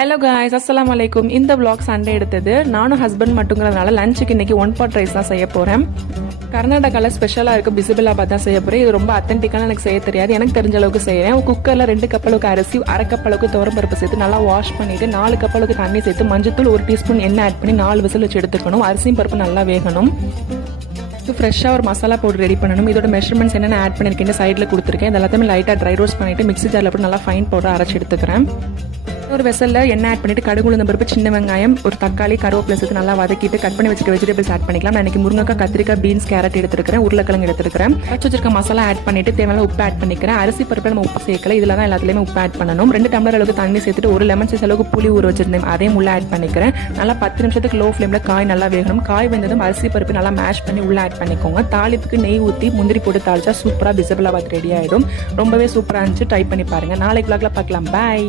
Hello guys, அஸ்ஸலாமு அலைக்கும். இந்த vlog சண்டே எடுத்தது. நானும் ஹஸ்பண்ட் மட்டுங்கிறதுனால லஞ்சுக்கு இன்னைக்கு 1 pot ரைஸ் தான் செய்ய போகிறேன். கர்நாடகாவில் ஸ்பெஷலாக இருக்க பிசிபிளாபாத் தான் செய்ய போகிறேன். இது ரொம்ப அத்தன்டிக்கான எனக்கு செய்ய தெரியாது. எனக்கு தெரிஞ்ச அளவுக்கு செய்கிறேன். குக்கரில் 2 கப் அளவுக்கு அரிசி, 1/2 கப் அளவுக்கு துவரம்பருப்பு சேர்த்து நல்லா வாஷ் பண்ணிவிட்டு 4 கப் அளவுக்கு தண்ணி சேர்த்து மஞ்சத்தூள் 1 டீஸ்பூன் எண்ணெய் ஆட் பண்ணி 4 விசில் வச்சு எடுத்துக்கணும். அரிசியும் பருப்பு நல்லா வேகணும். ஃப்ரெஷ்ஷாக ஒரு மசாலா பவுடர் ரெடி பண்ணணும். இதோட மெஷர்மெண்ட்ஸ் என்னென்ன ஆட் பண்ணியிருக்கேன் சைடில் கொடுத்துருக்கேன். இது எல்லாத்தையுமே லைட்டாக ட்ரை ரோஸ்ட் பண்ணிவிட்டு மிக்ஸி ஜாரில் போட்டு நல்லா ஃபைன் பவுடர் அரைச்சி எடுத்துக்கிறேன். ஒரு வெசலில் எண்ணெய் ஆட் பண்ணிவிட்டு கடுகு உளுந்தம் பருப்பு, சின்ன வெங்காயம், ஒரு தக்காளி, கருவேப்பிலை சேர்த்து நல்லா வதக்கிட்டு கட் பண்ணி வச்சுக்க வெஜிடபிள்ஸ் ஆட் பண்ணிக்கலாம். நான் இன்றைக்கி முருங்கைக்காய், கத்திரிக்காய், பீன்ஸ், கேரட் எடுத்துருக்கிறேன். உருளைக்கிழங்கு எடுத்துருக்கிறேன். வச்சு வச்சிருக்க மசாலா ஆட் பண்ணிவிட்டு தேவையான உப்பு ஆட் பண்ணிக்கிறேன். அரிசி பருப்பில் நம்ம உப்பு சேர்க்கல. இதில் தான் எல்லாத்துலேயுமே உப்பு ஆட் பண்ணணும். 2 டம்ளர் அளவுக்கு தண்ணி சேர்த்துட்டு 1 லெமன் சைஸ் அளவுக்கு புளி ஊற வச்சிருந்தேன். அதையும் உள்ள ஆட் பண்ணிக்கிறேன். நல்லா 10 நிமிஷத்துக்கு லோ ஃப்ளேமில் காய் நல்லா வேகணும். காய் வெந்ததும் அரிசி பருப்பு நல்லா மேஷ் பண்ணி உள்ள ஆட் பண்ணிக்கோங்க. தாளிப்புக்கு நெய் ஊற்றி முந்திரி போட்டு தாளிச்சா சூப்பராக பிசிபிளாபாத் ரெடி ஆகிடும். ரொம்பவே சூப்பராக இருந்துச்சு. ட்ரை பண்ணி பாருங்கள். நாளைக்கு vlogல பார்க்கலாம். பாய்.